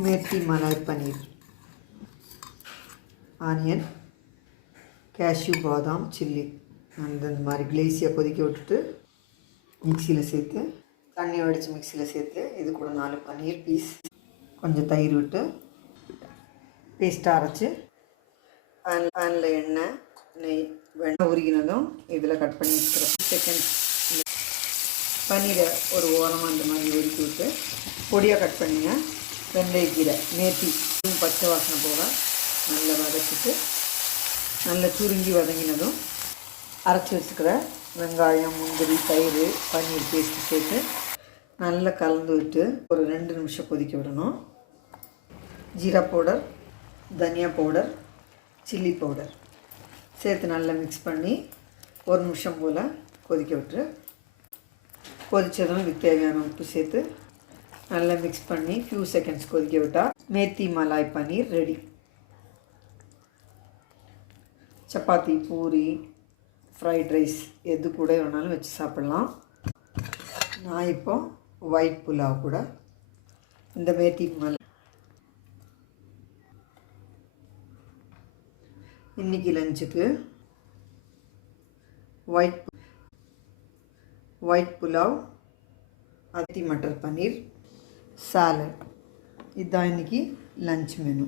मेथी मलाई paneer, onion, cashew, பாதாம், chilli அந்த மாதிரி கிளேசியாக கொதிக்க விட்டுட்டு மிக்சியில் சேர்த்து தண்ணி வடித்து மிக்சியில் சேர்த்து இது கூட 4 பன்னீர் பீஸ் கொஞ்சம் தயிர் விட்டு பேஸ்ட்டாக அரைச்சி பேனில் எண்ணெய் நெய் வெண்ணெய் உருகினதும் இதில் கட் பண்ணி வச்சுக்கிறேன். செகண்ட் பன்னீரை ஒரு ஓரமாக அந்த மாதிரி உருக்கி விட்டு பொடியாக கட் பண்ணிங்க. வெந்தயக்கீரை, மேத்தி பச்சை வாசனை போக நல்லா வதக்கிட்டு நல்லா சுருங்கி வதங்கினதும் அரைச்சி வச்சுக்கிற வெங்காயம், முந்திரி, தயிர், பன்னீர் பேஸ்ட்டு சேர்த்து நல்லா கலந்து விட்டு ஒரு 2 நிமிஷம் கொதிக்க விடணும். ஜீரா பவுடர், தனியா பவுடர், சில்லி பவுடர் சேர்த்து நல்லா மிக்ஸ் பண்ணி 1 நிமிஷம் போல் கொதிக்க விட்டு கொதித்ததும் இதுக்கு தேவையான உப்பு சேர்த்து நல்லா மிக்ஸ் பண்ணி ஃபியூ செகண்ட்ஸ் கொதிக்க விட்டால் methi malai paneer ready. Chapati, puri, fried rice எது கூட வேணாலும் வச்சு சாப்பிட்லாம். நான் இப்போ ஒயிட் புலாவ் கூட இந்த மேத்தி மலாய் இன்றைக்கி லஞ்சுக்கு ஒயிட் புலாவ், அத்தி மட்டர் பன்னீர், சாலட் இதுதான் இன்றைக்கி லஞ்ச் மெனு.